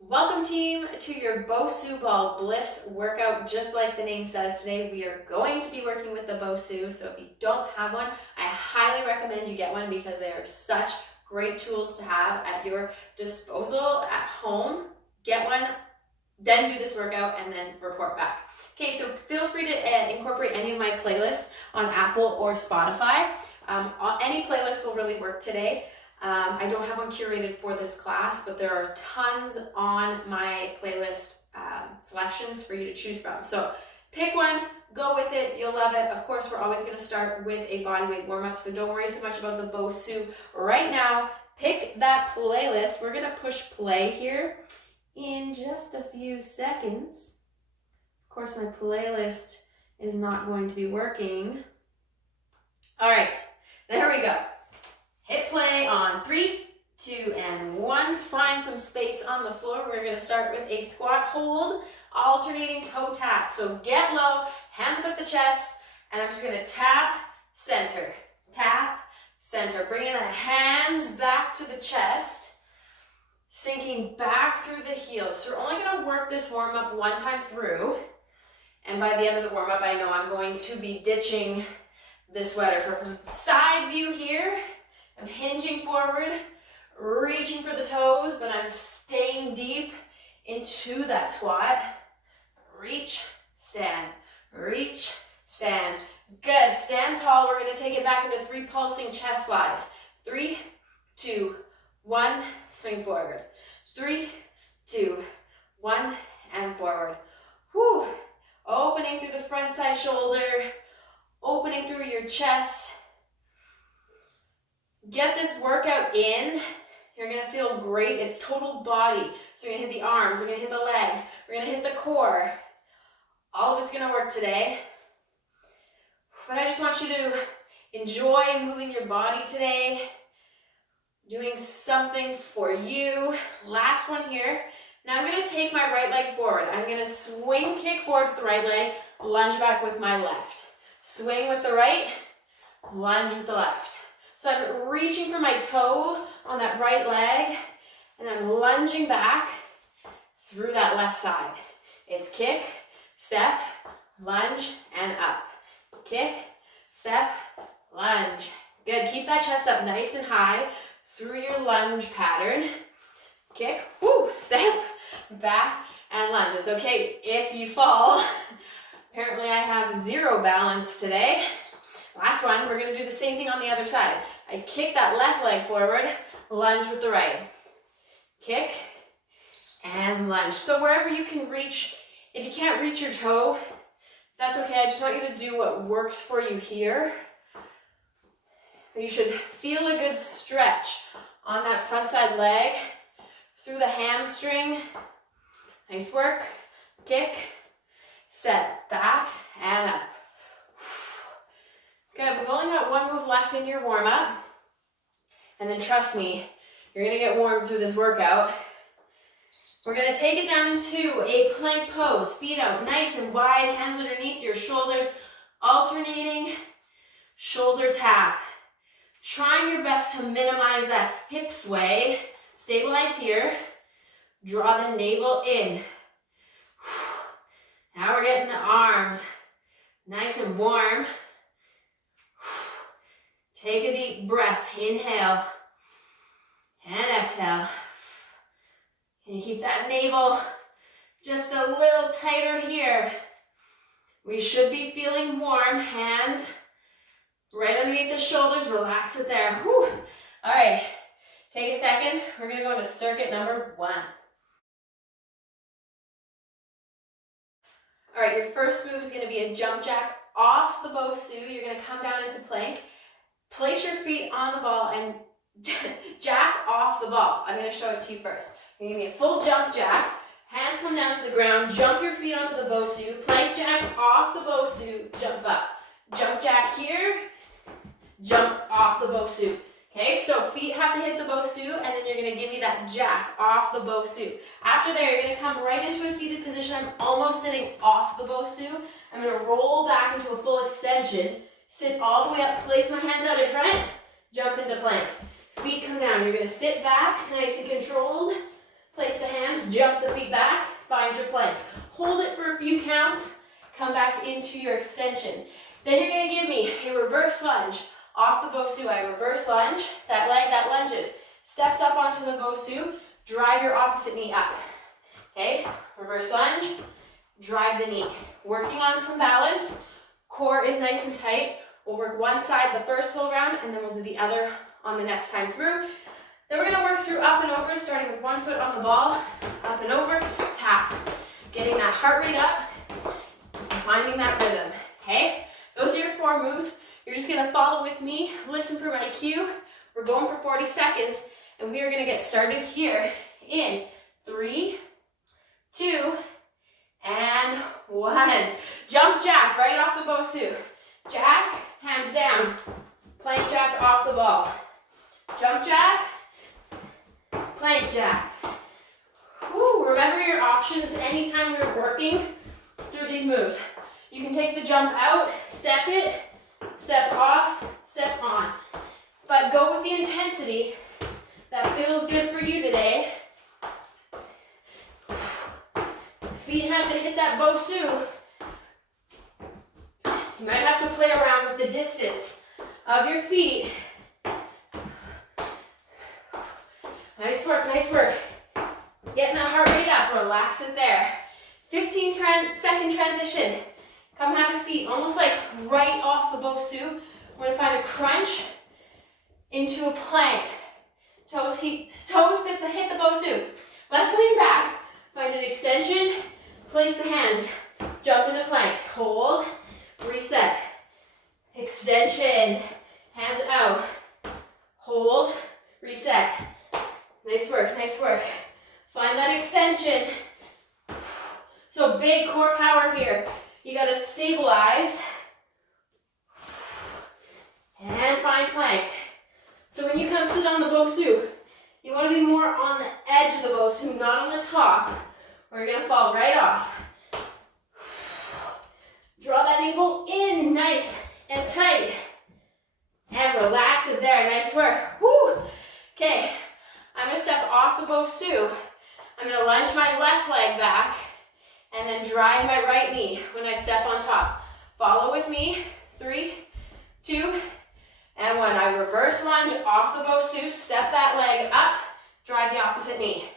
Welcome team to your Bosu ball Bliss workout. Just like the name says, today we are going to be working with the Bosu. So if you don't have one, I highly recommend you get one because they are such great tools to have at your disposal at home. Get one, then do this workout and then report back. Okay, so feel free to incorporate any of my playlists on Apple or Spotify. Any playlist will really work today. I don't have one curated for this class, but there are tons on my playlist selections for you to choose from. So pick one, go with it, you'll love it. Of course, we're always gonna start with a bodyweight warm-up, so don't worry so much about the Bosu right now. Pick that playlist. We're gonna push play here in just a few seconds. Of course, my playlist is not going to be working. All right, there we go. Hit play on 3, 2, and 1. Find some space on the floor. We're going to start with a squat hold, alternating toe tap. So get low, hands up at the chest, and I'm just going to tap, center, tap, center. Bringing the hands back to the chest, sinking back through the heels. So we're only going to work this warm-up one time through, and by the end of the warm-up, I know I'm going to be ditching this sweater. From side view here, I'm hinging forward, reaching for the toes, but I'm staying deep into that squat. Reach, stand, reach, stand. Good, stand tall. We're gonna take it back into 3 pulsing chest flies. 3, 2, 1, swing forward. 3, 2, 1, and forward. Whew. Opening through the front side shoulder, opening through your chest. Get this workout in. You're gonna feel great. It's total body. So you're gonna hit the arms, we're gonna hit the legs, we're gonna hit the core. All of it's gonna work today. But I just want you to enjoy moving your body today, doing something for you. Last one here. Now I'm gonna take my right leg forward. I'm gonna swing kick forward with the right leg, lunge back with my left. Swing with the right, lunge with the left. So I'm reaching for my toe on that right leg, and I'm lunging back through that left side. It's kick, step, lunge, and up. Kick, step, lunge. Good, keep that chest up nice and high through your lunge pattern. Kick, whoo, step, back, and lunge. It's okay if you fall. Apparently I have 0 balance today. Last one, we're gonna do the same thing on the other side. I kick that left leg forward, lunge with the right. Kick and lunge. So wherever you can reach, if you can't reach your toe, that's okay. I just want you to do what works for you here. You should feel a good stretch on that front side leg, through the hamstring. Nice work. Kick, step, back, and up. Good, we've only got 1 move left in your warm-up. And then trust me, you're gonna get warm through this workout. We're gonna take it down into a plank pose. Feet out nice and wide, hands underneath your shoulders, alternating shoulder tap. Trying your best to minimize that hip sway. Stabilize here. Draw the navel in. Now we're getting the arms nice and warm. Take a deep breath, inhale, and exhale. Can you keep that navel just a little tighter here? We should be feeling warm, hands right underneath the shoulders, relax it there. Whew. All right, take a second. We're gonna go into circuit number 1. All right, your first move is gonna be a jump jack off the Bosu. You're gonna come down into plank. Place your feet on the ball and jack off the ball. I'm going to show it to you first. You're going to give me a full jump jack. Hands come down to the ground. Jump your feet onto the Bosu. Plank jack off the Bosu. Jump up. Jump jack here. Jump off the Bosu. Okay, so feet have to hit the Bosu, and then you're going to give me that jack off the Bosu. After there, you're going to come right into a seated position. I'm almost sitting off the Bosu. I'm going to roll back into a full extension. Sit all the way up, place my hands out in front, jump into plank. Feet come down. You're going to sit back, nice and controlled. Place the hands, jump the feet back, find your plank. Hold it for a few counts, come back into your extension. Then you're gonna give me a reverse lunge. Off the Bosu, I reverse lunge. That leg that lunges steps up onto the Bosu. Drive your opposite knee up. Okay, reverse lunge, drive the knee. Working on some balance. Core is nice and tight. We'll work one side the first full round, and then we'll do the other on the next time through. Then we're gonna work through up and over, starting with one foot on the ball, up and over, tap. Getting that heart rate up, and finding that rhythm, okay? Those are your 4 moves. You're just gonna follow with me, listen for my cue. We're going for 40 seconds, and we are gonna get started here in 3, 2, and 1. Jump jack right off the Bosu. Jack, hands down. Plank jack off the ball. Jump jack, plank jack. Woo, remember your options anytime you're working through these moves. You can take the jump out, step it, step off, step on. But go with the intensity that feels good for you today. Feet have to hit that Bosu. You might have to play around with the distance of your feet. Nice work, nice work. Getting that heart rate up, relax it there. 15-second transition. Come have a seat, almost like right off the Bosu. We're gonna find a crunch into a plank. Toes hit the Bosu. Let's lean back, find an extension, place the hands, jump into plank, hold, reset. Extension, hands out, hold, reset. Nice work, nice work. Find that extension. So big core power here. You gotta stabilize and find plank. So when you come sit on the Bosu, you wanna be more on the edge of the Bosu, not on the top, or you're gonna fall right off. Draw that ankle in, nice and tight. And relax it there, nice work. Woo! Okay, I'm gonna step off the Bosu. I'm gonna lunge my left leg back and then drive my right knee when I step on top. Follow with me, 3, 2, and 1. I reverse lunge off the Bosu, step that leg up, drive the opposite knee.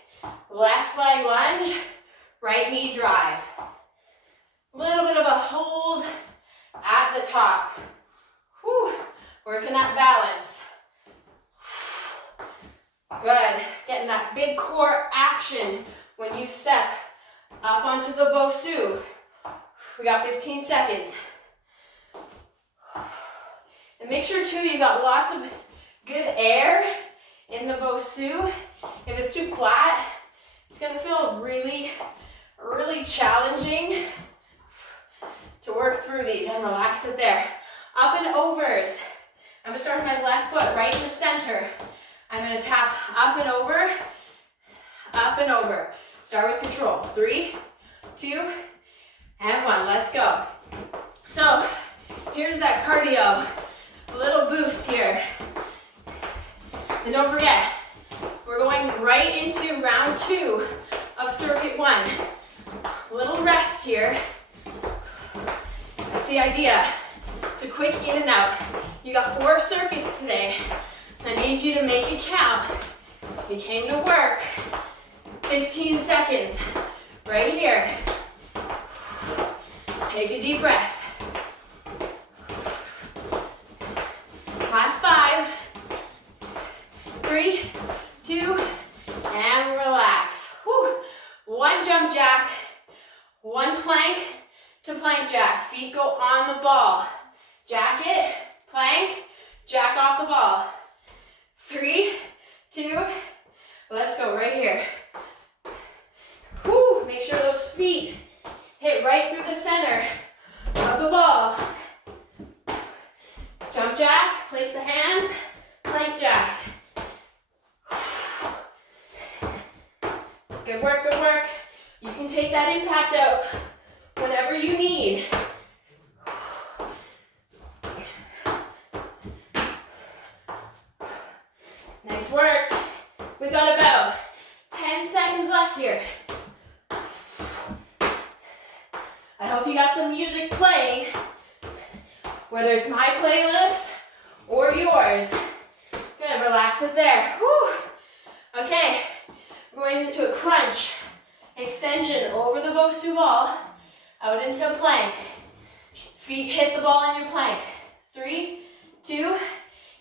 Left leg lunge, right knee drive. A little bit of a hold at the top. Whew. Working that balance. Good. Getting that big core action when you step up onto the Bosu. We got 15 seconds. And make sure too you got lots of good air in the Bosu. If it's too flat, it's gonna feel really, really challenging to work through these and relax it there. Up and overs. I'm gonna start with my left foot right in the center. I'm gonna tap up and over, up and over. Start with control. 3, 2, and 1. Let's go. So here's that cardio. A little boost here. And don't forget, we're going right into round 2 of circuit 1. A little rest here. That's the idea. It's a quick in and out. You got 4 circuits today. I need you to make it count. You came to work. 15 seconds. Right here. Take a deep breath. Last 5. 3, 2, and relax. Whew. 1 jump jack. 1 plank to plank jack. Feet go on the ball. Jack it, plank, jack off the ball. 3, 2, let's go right here. Woo, make sure those feet hit right through the center of the ball. Jump jack, place the hands, plank jack. Good work, good work. You can take that impact out whenever you need. Nice work. We've got about 10 seconds seconds left here. I hope you got some music playing, whether it's my playlist or yours. Good, relax it there. Whew. Okay, we're going into a crunch. Extension over the Bosu ball, out into a plank. Feet hit the ball in your plank. 3, 2,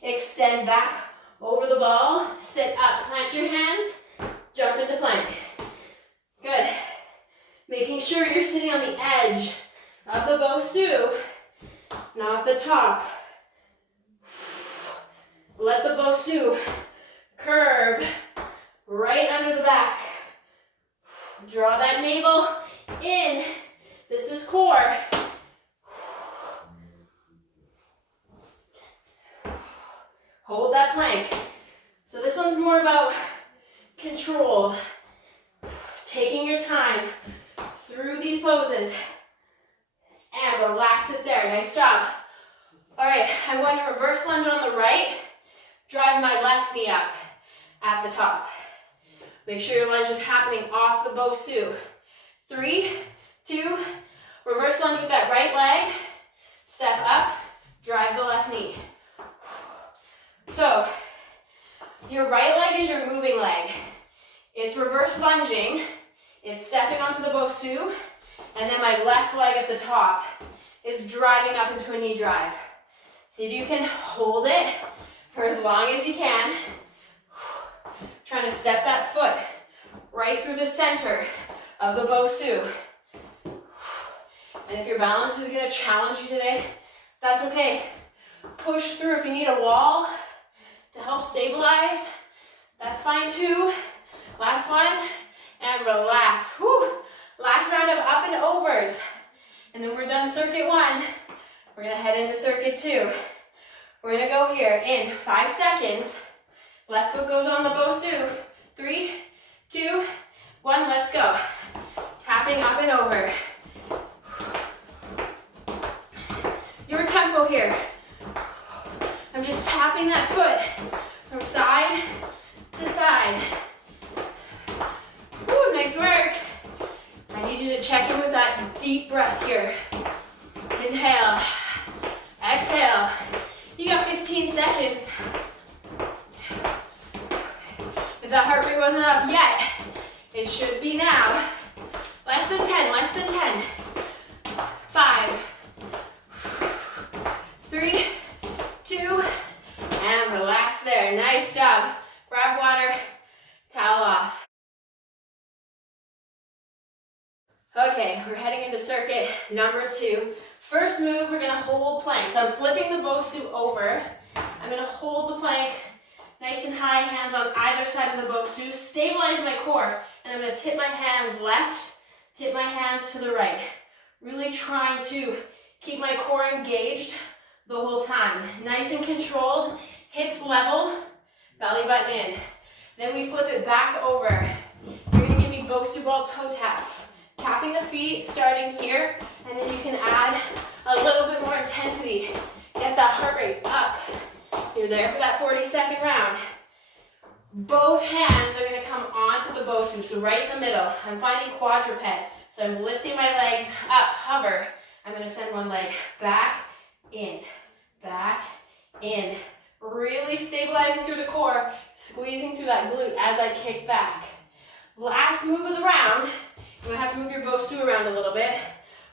extend back over the ball. Sit up, plant your hands, jump into plank. Good. Making sure you're sitting on the edge of the Bosu, not the top. Let the Bosu curve right under the back. Draw that navel in. This is core. Hold that plank. So this one's more about control. Taking your time through these poses. And relax it there. Nice job. All right, I'm going to reverse lunge on the right. Drive my left knee up at the top. Make sure your lunge is happening off the Bosu. 3, 2, reverse lunge with that right leg. Step up, drive the left knee. So, your right leg is your moving leg. It's reverse lunging. It's stepping onto the Bosu. And then my left leg at the top is driving up into a knee drive. See if you can hold it for as long as you can. Trying to step that foot right through the center of the Bosu. And if your balance is going to challenge you today, that's okay. Push through. If you need a wall to help stabilize, that's fine too. Last one, and relax. Whew. Last round of up and overs. And then we're done circuit 1. We're going to head into circuit 2. We're going to go here in 5 seconds. Left foot goes on the Bosu. 3, 2, 1, let's go. Tapping up and over. Your tempo here. I'm just tapping that foot from side to side. Woo, nice work. I need you to check in with that deep breath here. Inhale, exhale. You got 15 seconds. If that heart rate wasn't up yet, it should be now. Less than 10, less than 10. 5, 3, 2, and relax there. Nice job. Grab water, towel off. Okay, we're heading into circuit number 2. First move, we're gonna hold plank. So I'm flipping the Bosu over. I'm gonna hold the plank nice and high, hands on either side of the Bosu. Stabilize my core, and I'm gonna tip my hands left, tip my hands to the right. Really trying to keep my core engaged the whole time. Nice and controlled, hips level, belly button in. Then we flip it back over. You're gonna give me Bosu ball toe taps. Tapping the feet, starting here, and then you can add a little bit more intensity. Get that heart rate up. You're there for that 40-second round. Both hands are gonna come onto the Bosu, so right in the middle. I'm finding quadruped, so I'm lifting my legs up, hover. I'm gonna send one leg back, in, really stabilizing through the core, squeezing through that glute as I kick back. Last move of the round, you're gonna have to move your Bosu around a little bit.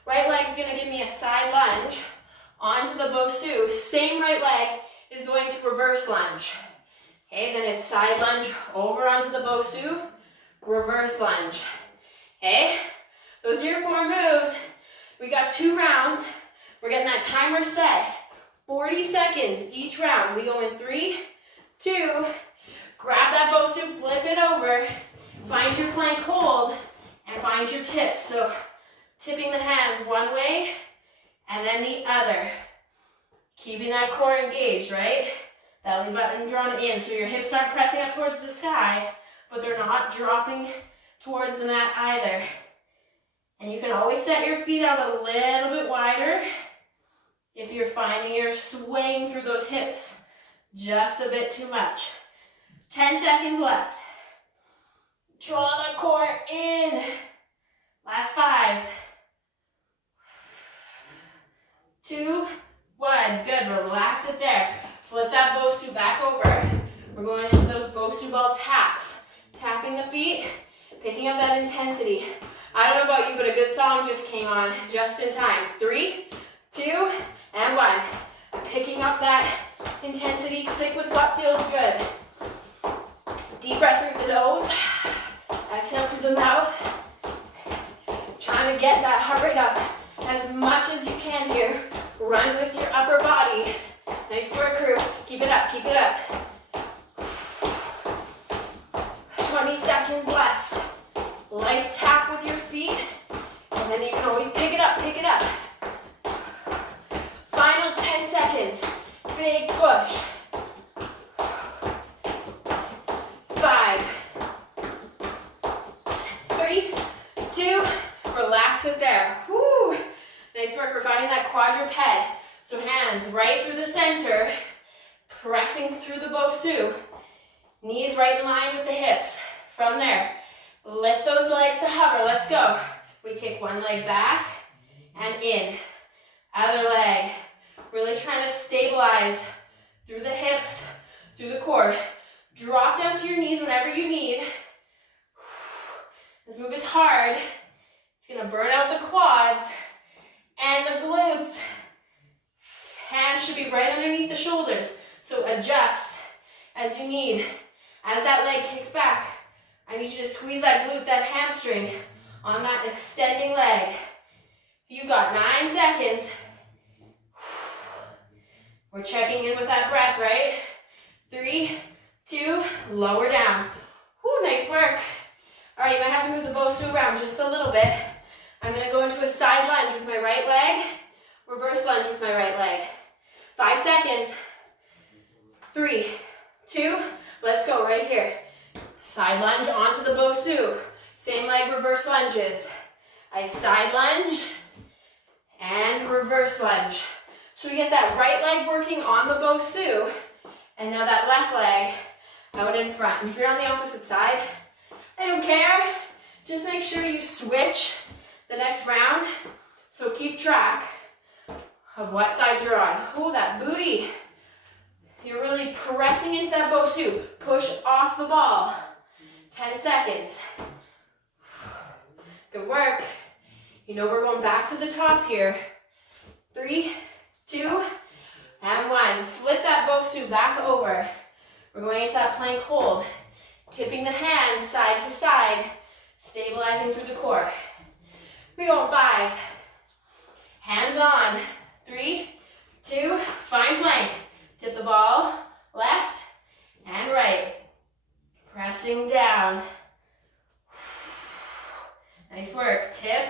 Right leg's gonna give me a side lunge onto the Bosu. Same right leg is going to reverse lunge. Okay, then it's side lunge over onto the Bosu, reverse lunge. Okay, those are your 4 moves. We got 2 rounds. We're getting that timer set. 40 seconds each round. We go in 3, 2, grab that Bosu, flip it over, find your plank hold, and find your tip. So tipping the hands one way and then the other. Keeping that core engaged, right? Belly button drawn in, so your hips aren't pressing up towards the sky, but they're not dropping towards the mat either. And you can always set your feet out a little bit wider if you're finding you're swaying through those hips just a bit too much. 10 seconds left. Draw the core in. Last 5. 2, 1. Good. Relax it there. Flip that Bosu back over. We're going into those Bosu ball taps. Tapping the feet, picking up that intensity. I don't know about you, but a good song just came on just in time. 3, 2, and 1. Picking up that intensity. Stick with what feels good. Deep breath through the nose. Exhale through the mouth. Trying to get that heart rate up as much as you can here. Run with your upper body. Nice work, crew. Keep it up, keep it up. 20 seconds left. Light tap with your feet, and then you can always pick it up, pick it up. Final 10 seconds. Big push. 5, 3, 2, relax it there. Woo. Nice work. We're finding that quadruped. So hands right through the center, pressing through the Bosu. Knees right in line with the hips. From there, lift those legs to hover. Let's go. We kick one leg back and in. Other leg. Really trying to stabilize through the hips, through the core. Drop down to your knees whenever you need. This move is hard. It's going to burn out the quads and the glutes. Hands should be right underneath the shoulders. So adjust as you need. As that leg kicks back, I need you to squeeze that glute, that hamstring on that extending leg. You got 9 seconds. We're checking in with that breath, right? 3, 2, lower down. Whew, nice work. All right, you might have to move the Bosu around just a little bit. I'm going to go into a side lunge with my right leg, reverse lunge with my right leg. 5 seconds. 3, 2, let's go right here. Side lunge onto the Bosu. Same leg, reverse lunges. I side lunge and reverse lunge. So we get that right leg working on the Bosu, and now that left leg out in front. And if you're on the opposite side, I don't care. Just make sure you switch the next round. So keep track of what side you're on. Oh, that booty. You're really pressing into that Bosu. Push off the ball. 10 seconds. Good work. You know we're going back to the top here. 3, 2, and 1. Flip that Bosu back over. We're going into that plank hold. Tipping the hands side to side. Stabilizing through the core. We go 5. Hands on. 3, 2, find plank. Tip the ball left and right. Pressing down. Nice work. Tip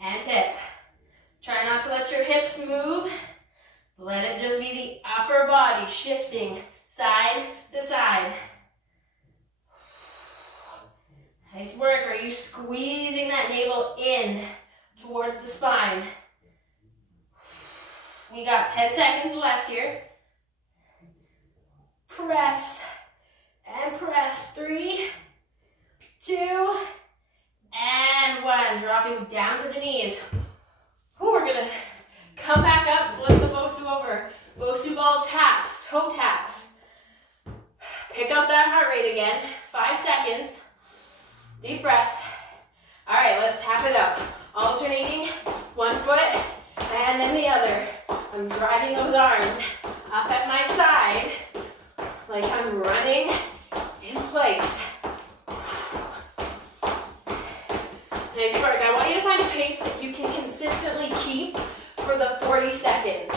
and tip. Try not to let your hips move. Let it just be the upper body shifting side to side. Nice work. Are you squeezing that navel in towards the spine? We got 10 seconds left here. Press and press. 3, 2, and 1. Dropping down to the knees. Ooh, we're gonna come back up, flip the Bosu over. Bosu ball taps, toe taps. Pick up that heart rate again. 5 seconds. Deep breath. All right, let's tap it out. Alternating one foot and then the other. I'm driving those arms up at my side like I'm running in place. Nice work. I want you to find a pace that you can consistently keep for the 40 seconds.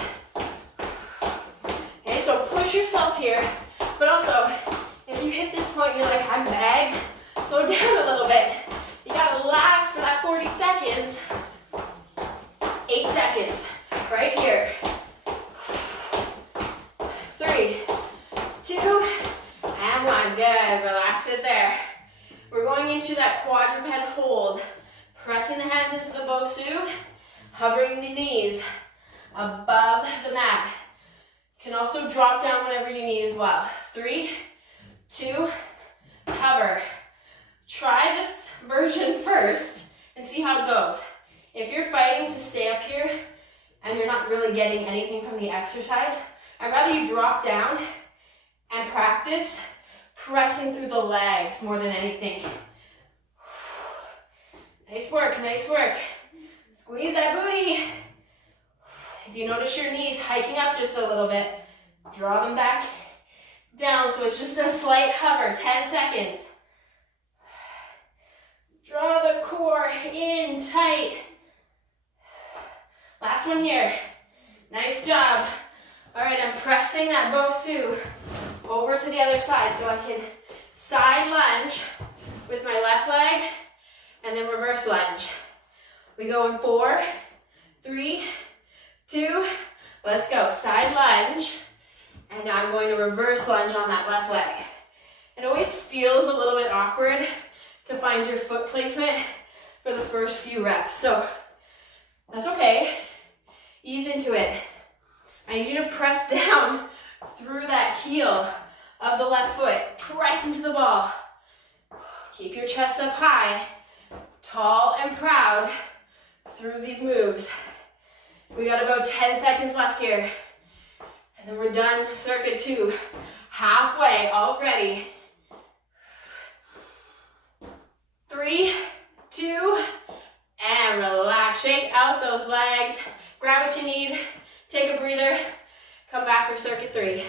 Okay, so push yourself here, but also if you hit this point and you're like, I'm bagged, slow down a little bit. You gotta last for that 40 seconds. 8 seconds, right here. 3, 2, and 1. Good, relax it there. We're going into that quadruped hold. Pressing the hands into the Bosu, hovering the knees above the mat. You can also drop down whenever you need as well. 3, 2, hover. exercise. I'd rather you drop down and practice pressing through the legs more than anything. Nice work, nice work. Squeeze that booty. If you notice your knees hiking up just a little bit, draw them back down so it's just a slight hover, 10 seconds. Draw the core in tight. Last one here. Nice job. All right, I'm pressing that Bosu over to the other side so I can side lunge with my left leg and then reverse lunge. We go in 4, 3, 2, let's go. Side lunge, and now I'm going to reverse lunge on that left leg. It always feels a little bit awkward to find your foot placement for the first few reps, so that's okay. Ease into it. I need you to press down through that heel of the left foot. Press into the ball. Keep your chest up high, tall and proud through these moves. We got about 10 seconds left here. And then we're done circuit 2. Halfway already. 3, 2, and relax. Shake out those legs. Grab what you need. Take a breather. Come back for circuit 3.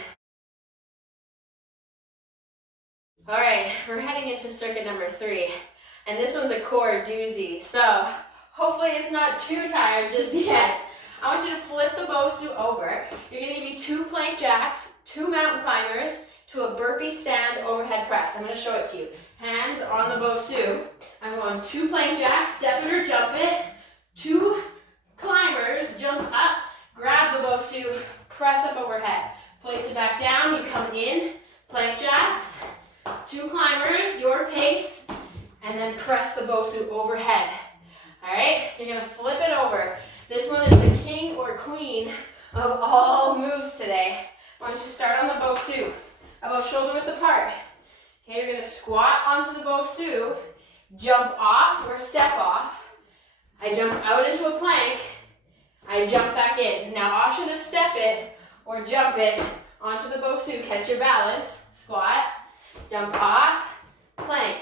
All right, we're heading into circuit number 3. And this one's a core doozy. So hopefully it's not too tired just yet. I want you to flip the Bosu over. You're going to give me 2 plank jacks, 2 mountain climbers to a burpee stand overhead press. I'm going to show it to you. Hands on the Bosu. I'm going 2 plank jacks, step it or jump it. 2 climbers, jump up, grab the Bosu, press up overhead. Place it back down, you come in, plank jacks, 2 climbers, your pace, and then press the Bosu overhead. All right, you're going to flip it over. This one is the king or queen of all moves today. I want you to start on the Bosu, about shoulder width apart. Okay, you're going to squat onto the Bosu, jump off or step off. I jump out into a plank, I jump back in. Now option to step it or jump it onto the Bosu. Catch your balance, squat, jump off, plank.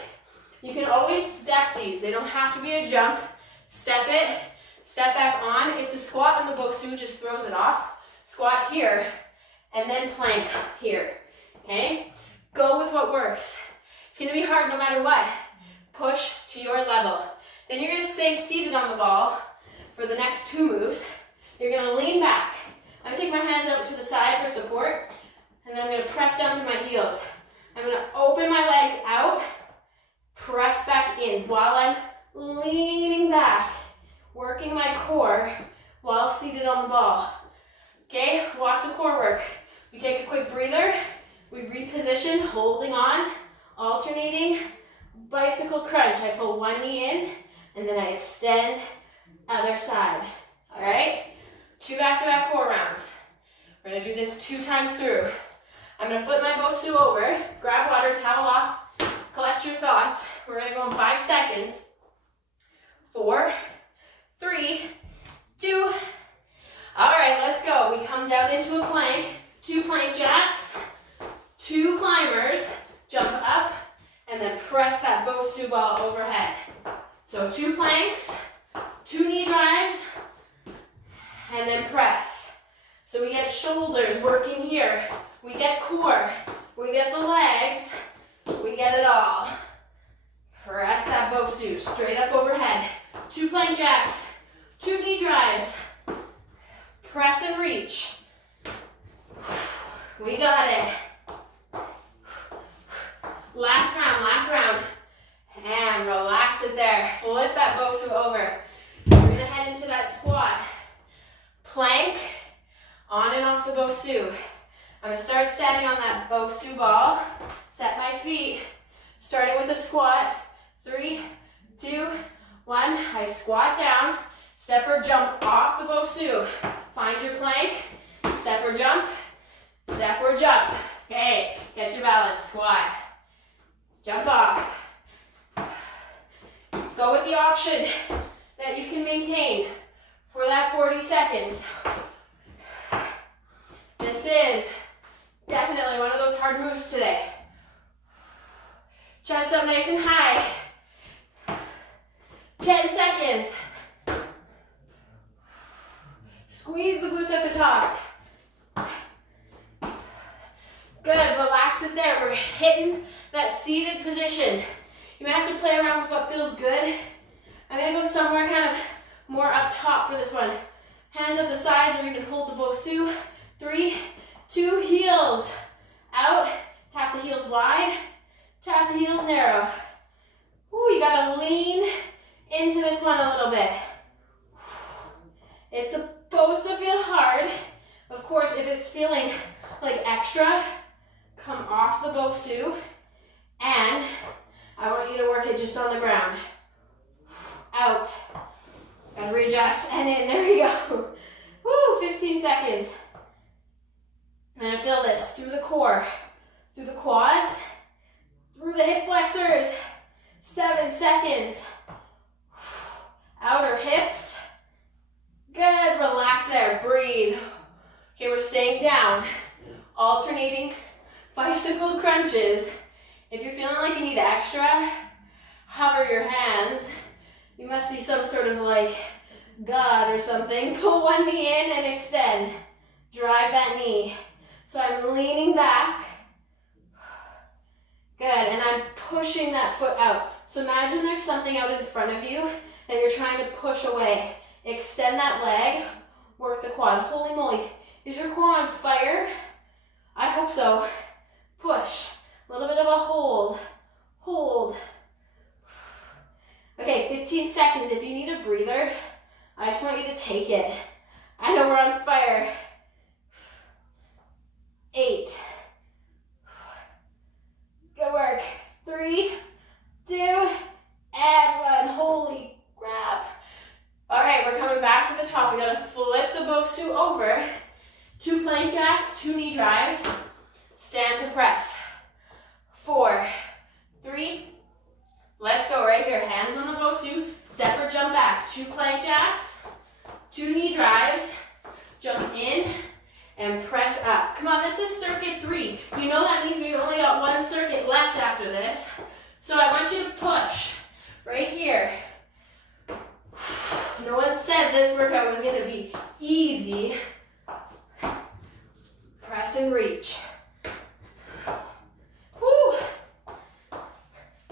You can always step these. They don't have to be a jump. Step it, step back on. If the squat on the Bosu just throws it off, squat here, and then plank here, okay? Go with what works. It's gonna be hard no matter what. Push to your level. Then you're gonna stay seated on the ball for the next 2 moves. You're gonna lean back. I'm gonna take my hands out to the side for support, and then I'm gonna press down through my heels. I'm gonna open my legs out, press back in while I'm leaning back, working my core while seated on the ball. Okay, lots of core work. We take a quick breather, we reposition, holding on, alternating, bicycle crunch. I pull one knee in, and then I extend, other side. All right, 2 back-to-back core rounds. We're gonna do this 2 times through. I'm gonna flip my Bosu over, grab water, towel off, collect your thoughts. We're gonna go in 5 seconds. 4, 3, 2. All right, let's go. We come down into a plank, 2 plank jacks, 2 climbers, jump up, and then press that Bosu ball overhead. So 2 planks, 2 knee drives, and then press. So we get shoulders working here. We get core. We get the legs. We get it all. Press that Bosu straight up overhead. 2 plank jacks, 2 knee drives. Press and reach. We got it. Last round, last round. And relax it there. Flip that Bosu over. We're gonna head into that squat. Plank, on and off the Bosu. I'm gonna start standing on that Bosu ball. Set my feet, starting with the squat. 3, 2, 1. I squat down, step or jump off the Bosu. Find your plank, step or jump, step or jump. Okay, get your balance, squat. Jump off. Go with the option that you can maintain for that 40 seconds. This is definitely one of those hard moves today. Chest up nice and high. 10 seconds. Squeeze the glutes at the top. Good, relax it there. We're hitting that seated position. You might have to play around with what feels good. I'm gonna go somewhere kind of more up top for this one. Hands at the sides, or you can hold the Bosu. 3, 2, heels out. Tap the heels wide. Tap the heels narrow. Ooh, you gotta lean into this one a little bit. It's supposed to feel hard. Of course, if it's feeling like extra, come off the Bosu, and I want you to work it just on the ground. Out. And readjust, and in. There we go. Woo, 15 seconds. I'm gonna feel this through the core, through the quads, through the hip flexors. 7 seconds. Outer hips. Good, relax there, breathe. Okay, we're staying down. Alternating bicycle crunches. If you're feeling like you need extra, hover your hands. You must be some sort of like God or something. Pull one knee in and extend. Drive that knee. So I'm leaning back. Good, and I'm pushing that foot out. So imagine there's something out in front of you that you're trying to push away. Extend that leg, work the quad. Holy moly, is your core on fire? I hope so. Push, a little bit of a hold, hold. Okay, 15 seconds. If you need a breather, I just want you to take it. I know we're on fire. 8. Good work. 3, 2, and 1. Holy crap. All right, we're coming back to the top. We gotta flip the Bosu over. 2 plank jacks, 2 knee drives. Stand to press. 4, 3, let's go right here. Hands on the Bosu, step or jump back. 2 plank jacks, 2 knee drives, jump in and press up. Come on, this is circuit 3. You know that means we've only got 1 circuit left after this. So I want you to push right here. No one said this workout was gonna be easy. Press and reach. Woo!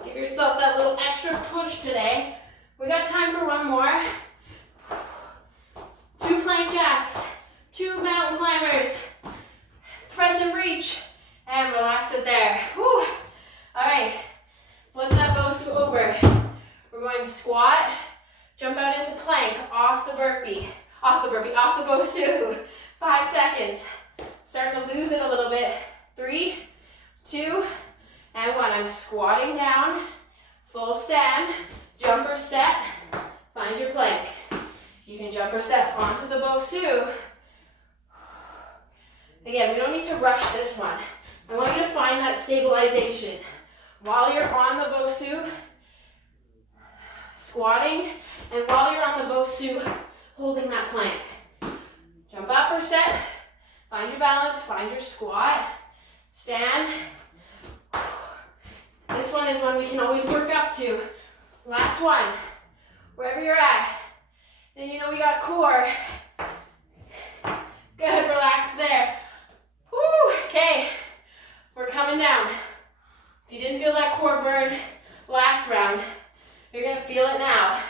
Give yourself that little extra push today. We got time for one more. 2 plank jacks, 2 mountain climbers. Press and reach, and relax it there. Woo! All right, flip that Bosu over. We're going squat, jump out into plank, off the Bosu. 5 seconds. Starting to lose it a little bit. 3, 2, and 1. I'm squatting down, full stand, jump or step, find your plank. You can jump or step onto the Bosu. Again, we don't need to rush this one. I want you to find that stabilization. While you're on the Bosu, squatting, and while you're on the Bosu, holding that plank. Jump up or step, find your balance, find your squat, stand. This one is one we can always work up to. Last one, wherever you're at. Then you know we got core. Good, relax there. Woo, okay, we're coming down. If you didn't feel that core burn last round, you're gonna feel it now.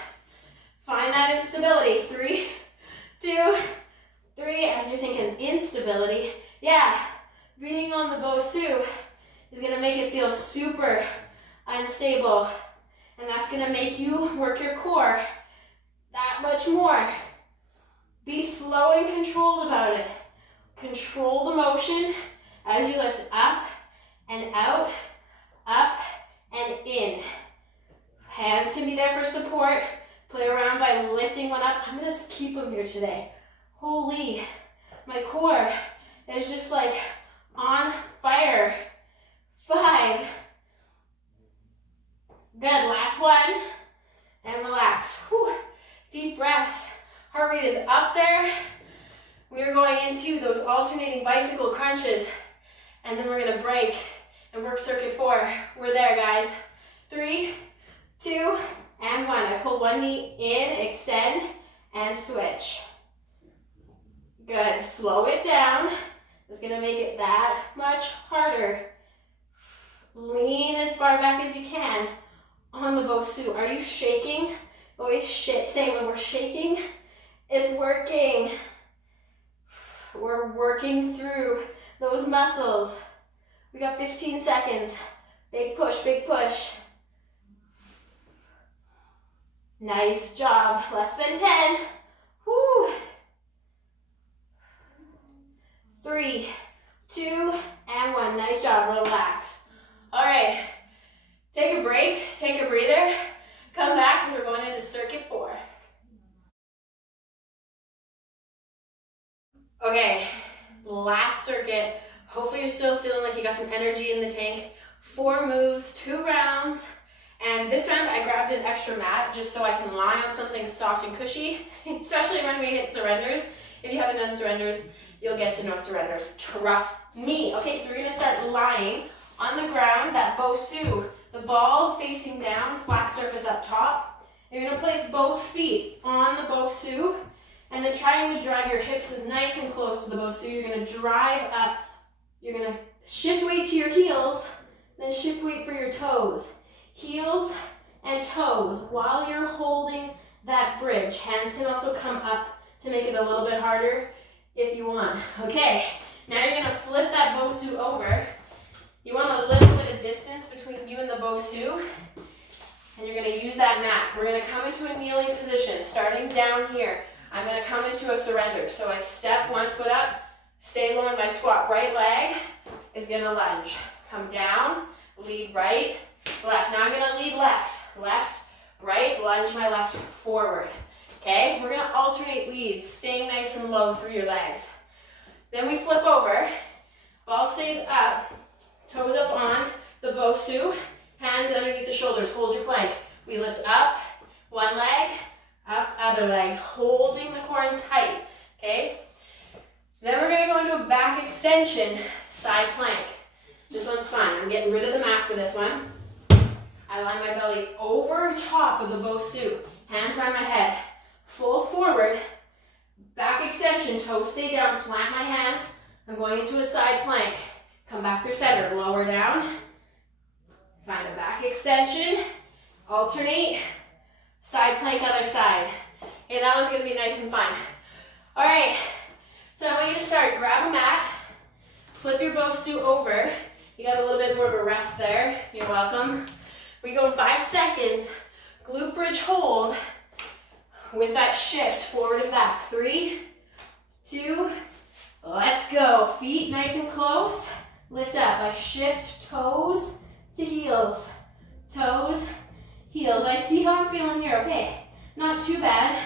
Find that instability. 3, 2, 3, and you're thinking instability. Yeah, being on the Bosu is gonna make it feel super unstable, and that's gonna make you work your core that much more. Be slow and controlled about it. Control the motion as you lift up and out, up and in. Hands can be there for support. Play around by lifting one up. I'm gonna keep them here today. Holy, my core is just like on fire. 5. Good, last one. And relax. Whew. Deep breaths. Heart rate is up there. we're going into those alternating bicycle crunches, and then we're gonna break and work circuit 4. We're there, guys. 3, 2, and 1. I pull one knee in, extend, and switch. Good. Slow it down. It's gonna make it that much harder. Lean as far back as you can on the Bosu. Are you shaking? Always say when we're shaking, it's working. We're working through those muscles. We got 15 seconds. Big push, big push. Nice job. Less than 10. Woo. 3, 2, and 1. Nice job. Relax. All right. Take a break. Take a breather. Come back because we're going into circuit 4. Okay. Last circuit. Hopefully you're still feeling like you got some energy in the tank. 4 moves, 2 rounds. And this round I grabbed an extra mat just so I can lie on something soft and cushy, especially when we hit surrenders. If you haven't done surrenders, you'll get to know surrenders. Trust me. Okay, so we're gonna start lying on the ground, that Bosu, the ball facing down, flat surface up top. You're gonna place both feet on the Bosu, and then trying to drive your hips nice and close to the Bosu. You're gonna drive up. You're gonna shift weight to your heels, then shift weight for your toes. Heels and toes while you're holding that bridge. Hands can also come up to make it a little bit harder if you want. Okay, now you're gonna flip that Bosu over. You want a little bit of distance between you and the Bosu, and you're gonna use that mat. We're gonna come into a kneeling position, starting down here. I'm gonna come into a surrender. So I step one foot up, stay low in my squat. Right leg is gonna lunge. Come down, lead right, left. Now I'm gonna lead left, left, right, lunge my left forward. Okay, we're gonna alternate leads, staying nice and low through your legs. Then we flip over, ball stays up, toes up on the Bosu, hands underneath the shoulders, hold your plank. We lift up, one leg, up, other leg, holding the core in tight, okay? Then we're gonna go into a back extension, side plank. This one's fun. I'm getting rid of the mat for this one. I lie my belly over top of the Bosu, hands by my head, fold forward, back extension, toes stay down, plant my hands. I'm going into a side plank. Come back through center, lower down, find a back extension, alternate, side plank, other side. Okay, that one's gonna be nice and fun. All right, so I want you to start, grab a mat, flip your Bosu over. You got a little bit more of a rest there, you're welcome. We go in 5 seconds, glute bridge hold with that shift forward and back. 3, 2, let's go. Feet nice and close. Lift up. I shift toes to heels. Toes, heels. I see how I'm feeling here. Okay, not too bad.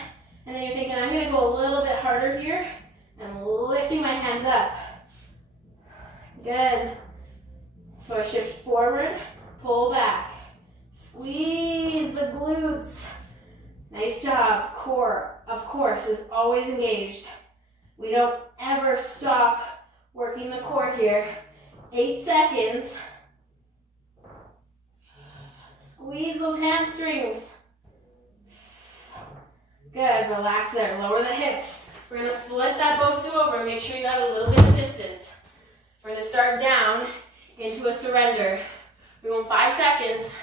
And then you're thinking, I'm going to go a little bit harder here. I'm lifting my hands up. Good. So I shift forward, pull back. Squeeze the glutes. Nice job. Core, of course, is always engaged. We don't ever stop working the core here. 8 seconds. Squeeze those hamstrings. Good. Relax there. Lower the hips. We're going to flip that Bosu over. Make sure you got a little bit of distance. We're going to start down into a surrender. We go in 5 seconds.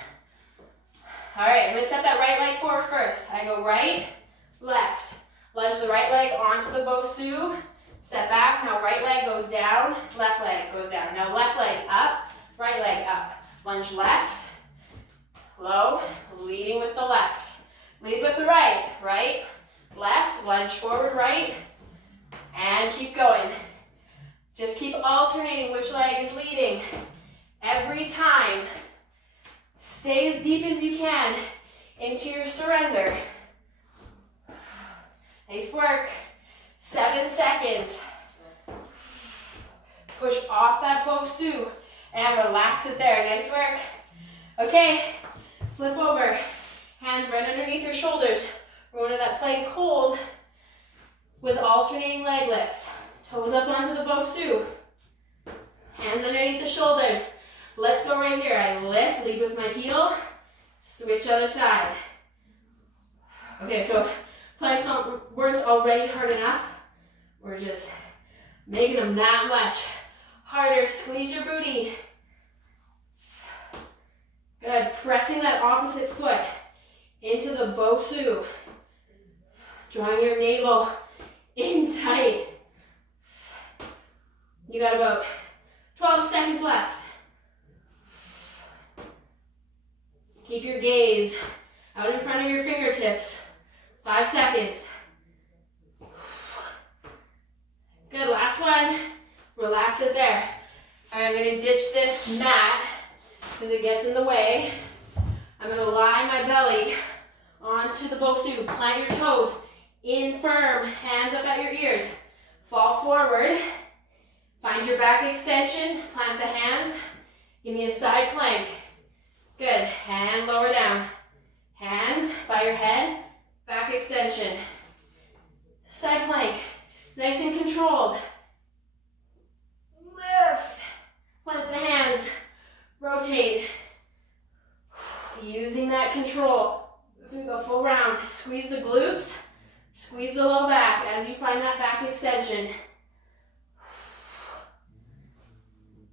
All right, I'm gonna set that right leg forward first. I go right, left. Lunge the right leg onto the Bosu. Step back, now right leg goes down, left leg goes down. Now left leg up, right leg up. Lunge left, low, leading with the left. Lead with the right, right, left, lunge forward, right, and keep going. Just keep alternating which leg is leading. Every time. Stay as deep as you can into your surrender. Nice work. 7 seconds. Push off that Bosu and relax it there. Nice work. Okay, flip over. Hands right underneath your shoulders. We're going to that plank hold with alternating leg lifts. Toes up onto the Bosu. Hands underneath the shoulders. Let's go right here. I lift, lead with my heel. Switch other side. Okay, so if planks weren't already hard enough, we're just making them that much harder. Squeeze your booty. Good. Pressing that opposite foot into the Bosu. Drawing your navel in tight. You got about 12 seconds left. Keep your gaze out in front of your fingertips. 5 seconds. Good, last one. Relax it there. All right, I'm gonna ditch this mat because it gets in the way. I'm gonna lie my belly onto the Bosu. Plant your toes in firm, hands up at your ears. Fall forward. Find your back extension, plant the hands. Give me a side plank. Good, and lower down. Hands by your head, back extension. Side plank, nice and controlled. Lift, plant the hands, rotate. Using that control through the full round. Squeeze the glutes, squeeze the low back as you find that back extension.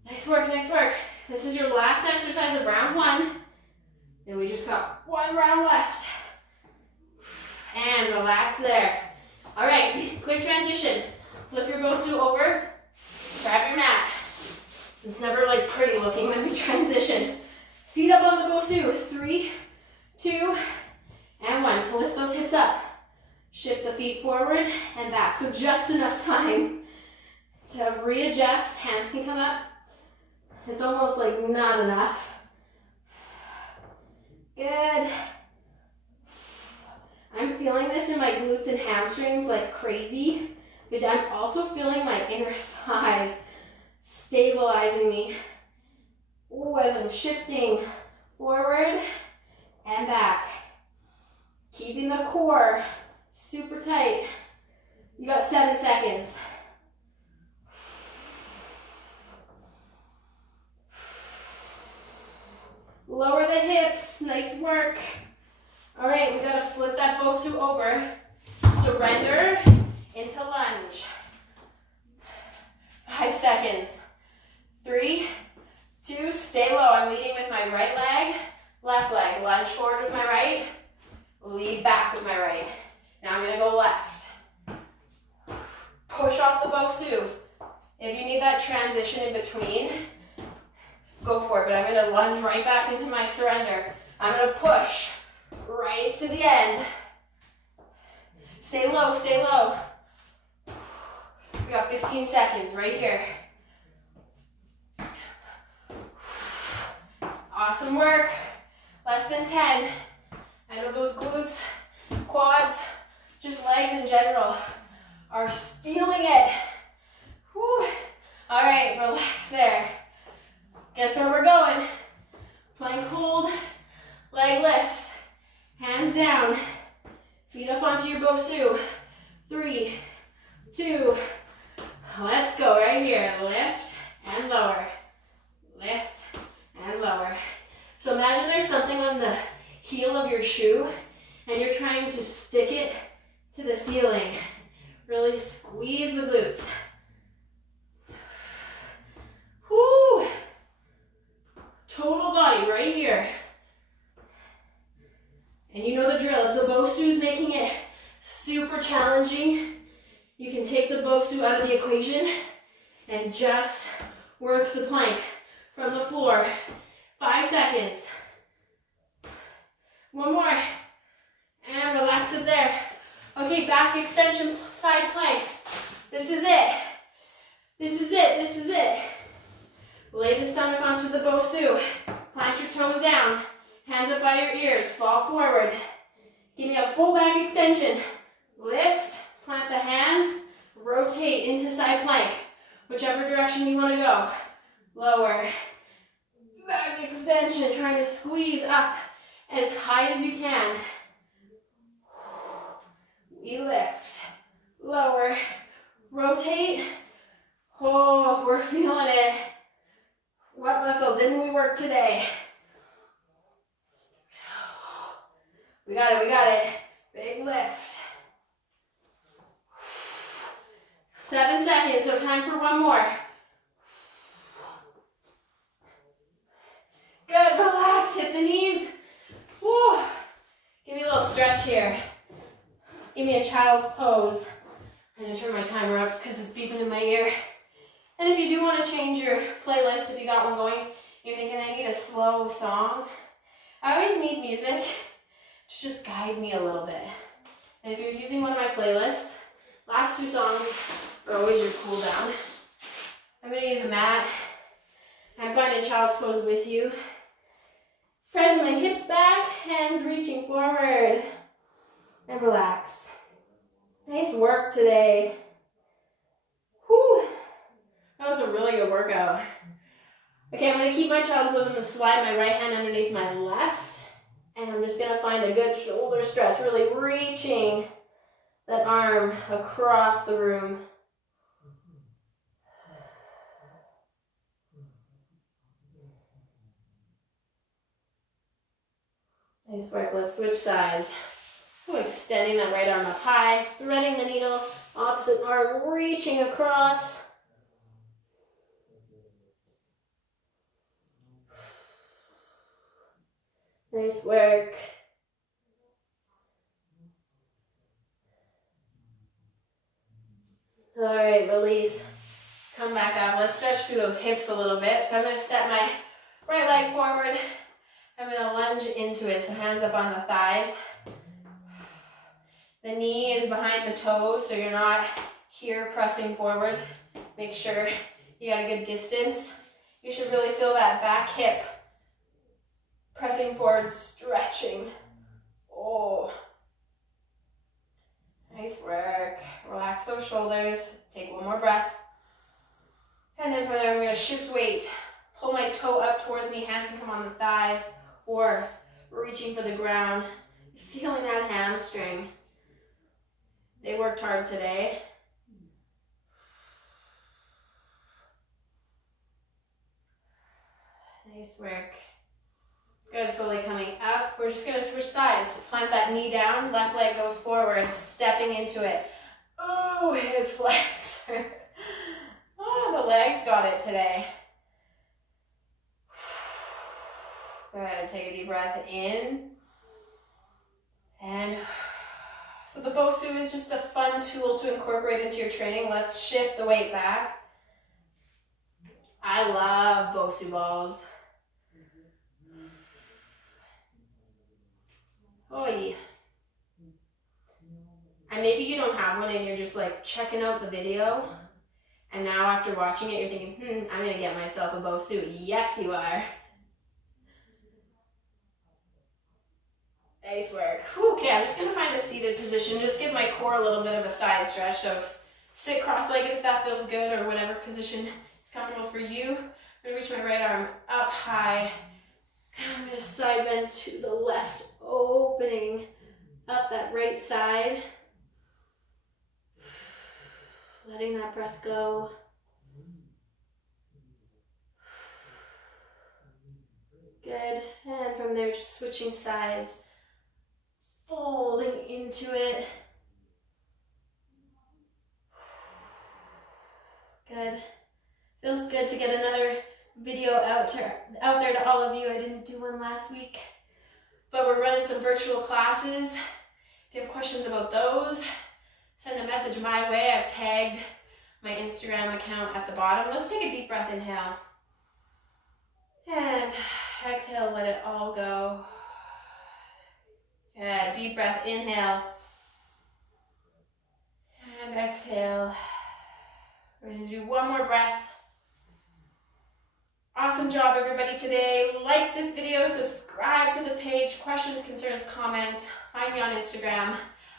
Nice work, nice work. This is your last exercise of round 1. And we just got 1 round left. And relax there. All right, quick transition. Flip your Bosu over, grab your mat. It's never like pretty looking when we transition. Feet up on the Bosu. 3, 2, and 1. Lift those hips up. Shift the feet forward and back. So just enough time to readjust. Hands can come up. It's almost like not enough. Good. I'm feeling this in my glutes and hamstrings like crazy, but I'm also feeling my inner thighs stabilizing me. Ooh, as I'm shifting forward and back. Keeping the core super tight. You got 7 seconds. Lower the hips, nice work. All right, we gotta flip that Bosu over. Surrender into lunge. 5 seconds. 3, 2, stay low. I'm leading with my right leg, left leg. Lunge forward with my right, lead back with my right. Now I'm gonna go left. Push off the Bosu. If you need that transition in between, go for it, but I'm gonna lunge right back into my surrender. I'm gonna push right to the end. Stay low, stay low. We got 15 seconds right here. Awesome work. Less than 10. I know those glutes, quads, just legs in general are feeling it. Whew. All right, relax there. Guess where we're going? Plank hold, leg lifts, hands down, feet up onto your Bosu. 3, 2, let's go right here. Lift and lower, lift and lower. So imagine there's something on the heel of your shoe and you're trying to stick it to the ceiling. Really squeeze the glutes. Whoo! Total body right here. And you know the drill. If the Bosu is making it super challenging, you can take the Bosu out of the equation and just work the plank from the floor. 5 seconds. 1 more. And relax it there. Okay, back extension, side planks. This is it. This is it. This is it. Lay the stomach onto the Bosu. Plant your toes down. Hands up by your ears. Fall forward. Give me a full back extension. Lift. Plant the hands. Rotate into side plank. Whichever direction you want to go. Lower. Back extension. Trying to squeeze up as high as you can. We lift. Lower. Rotate. Oh, we're feeling it. What muscle didn't we work today? We got it, we got it. Big lift. 7 seconds, so time for one more. Good, relax, hit the knees. Woo. Give me a little stretch here. Give me a child's pose. I'm gonna turn my timer up because it's beeping in my ear. And if you do want to change your playlist, if you got one going, you're thinking I need a slow song, I always need music to just guide me a little bit. And if you're using one of my playlists, last 2 songs are always your cool down. I'm gonna use a mat. I'm finding child's pose with you. Pressing my hips back, hands reaching forward. And relax. Nice work today. Whew. That was a really good workout. Okay, I'm gonna keep my child's pose. I'm gonna slide my right hand underneath my left. And I'm just gonna find a good shoulder stretch, really reaching that arm across the room. Nice work, let's switch sides. Ooh, extending that right arm up high, threading the needle, opposite arm reaching across. Nice work. All right, release. Come back up. Let's stretch through those hips a little bit. So I'm going to step my right leg forward. I'm going to lunge into it. So hands up on the thighs. The knee is behind the toes, so you're not here pressing forward. Make sure you got a good distance. You should really feel that back hip pressing forward, stretching. Oh, nice work. Relax those shoulders. Take one more breath. And then from there, I'm going to shift weight. Pull my toe up towards me. Hands can come on the thighs or reaching for the ground. Feeling that hamstring. They worked hard today. Nice work. Good, slowly coming up. We're just gonna switch sides. Plant that knee down, left leg goes forward, stepping into it. Oh, hip flexor. Oh, the legs got it today. Good, take a deep breath in. And so the Bosu is just a fun tool to incorporate into your training. Let's shift the weight back. I love Bosu balls. Oy. And maybe you don't have one and you're just like checking out the video. And now after watching it, you're thinking, I'm going to get myself a Bosu. Yes, you are. Nice work. Okay, I'm just going to find a seated position. Just give my core a little bit of a side stretch. So sit cross-legged if that feels good, or whatever position is comfortable for you. I'm going to reach my right arm up high. And I'm going to side bend to the left, opening up that right side. Letting that breath go. Good. And from there, just switching sides. Folding into it. Good. Feels good to get another video out there to all of you. I didn't do one last week, but we're running some virtual classes. If you have questions about those, send a message my way. I've tagged my Instagram account at the bottom. Let's take a deep breath. Inhale. And exhale, let it all go. Good. Deep breath. Inhale. And exhale. We're going to do one more breath. Awesome job, everybody, today. Like this video, subscribe to the page. Questions, concerns, comments. Find me on Instagram.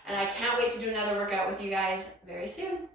And I can't wait to do another workout with you guys very soon.